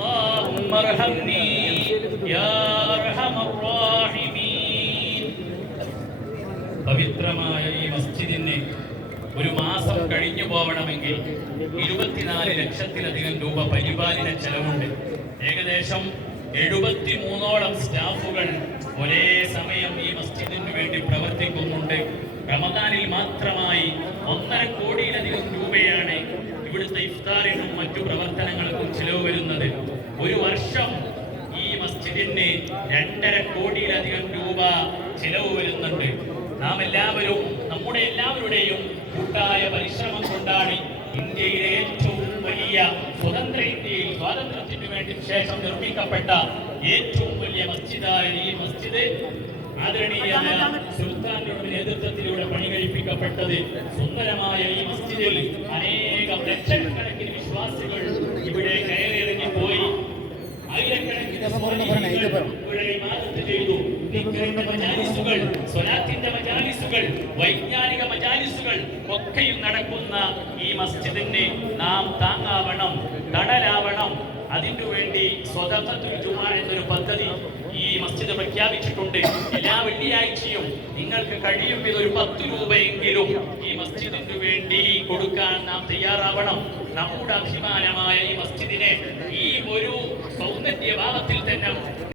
اللهم ارحمني يا أرحم الراحمين പവിത്രമായ ഈ മസ്ജിദിന് ഒരു മാസം കഴിഞ്ഞു പോവണമെങ്കിൽ ഇരുപത്തിനാല് ലക്ഷത്തിലധികം രൂപ പരിപാലന ചെലവുണ്ട് ഏകദേശം എഴുപത്തി മൂന്നോളം സ്റ്റാഫുകൾ ഒരേ സമയം ഈ മസ്ജിദിന് വേണ്ടി പ്രവർത്തിക്കുന്നുണ്ട് റമദാനിൽ മാത്രമായി ഒന്നര കോടിയിലധികം ഒരു വർഷം ഈ മസ്ജിദിന് രണ്ടര കോടിയിലധികം രൂപ ചിലവ് വരുന്നുണ്ട്. നാം എല്ലാവരും നമ്മുടെ എല്ലാവരുടെയും കൂട്ടായ പരിശ്രമം കൊണ്ടാണ് ഇന്ത്യയിലെ ഏറ്റവും വലിയ സ്വതന്ത്ര ഇന്ത്യയിൽ സ്വാതന്ത്ര്യത്തിന് വേണ്ടി ശേഷം നിർമ്മിക്കപ്പെട്ട ഏറ്റവും വലിയ മസ്ജിദായ ഈ മസ്ജിദ് ആദരണീയമായ സുൽത്താൻ നേതൃത്വത്തിലൂടെ പണി കഴിപ്പിക്കപ്പെട്ടത് സുന്ദരമായ ഈ മസ്ജിദിൽ അനേകം ലക്ഷക്കണക്കിന് വിശ്വാസികൾ വൈജ്ഞാനിക മജാലിസുകൾ ഒക്കെയും നടക്കുന്ന ഈ മസ്ജിദിന് നാം താങ്ങാവണം തണലാവണം. അതിനു വേണ്ടി സ്വതന്ത്രത്തിൽ ജുമാ എന്നൊരു പദ്ധതി ഈ മസ്ജിദ് പ്രഖ്യാപിച്ചിട്ടുണ്ട്. എല്ലാ വെള്ളിയാഴ്ചയും നിങ്ങൾക്ക് കഴിയും ഒരു പത്ത് രൂപയെങ്കിലും ഈ മസ്ജിദിന് വേണ്ടി കൊടുക്കാൻ നാം തയ്യാറാവണം. നമ്മുടെ അഭിമാനമായ ഈ മസ്ജിദിനെ ഈ ഒരു സൗന്ദര്യ തന്നെ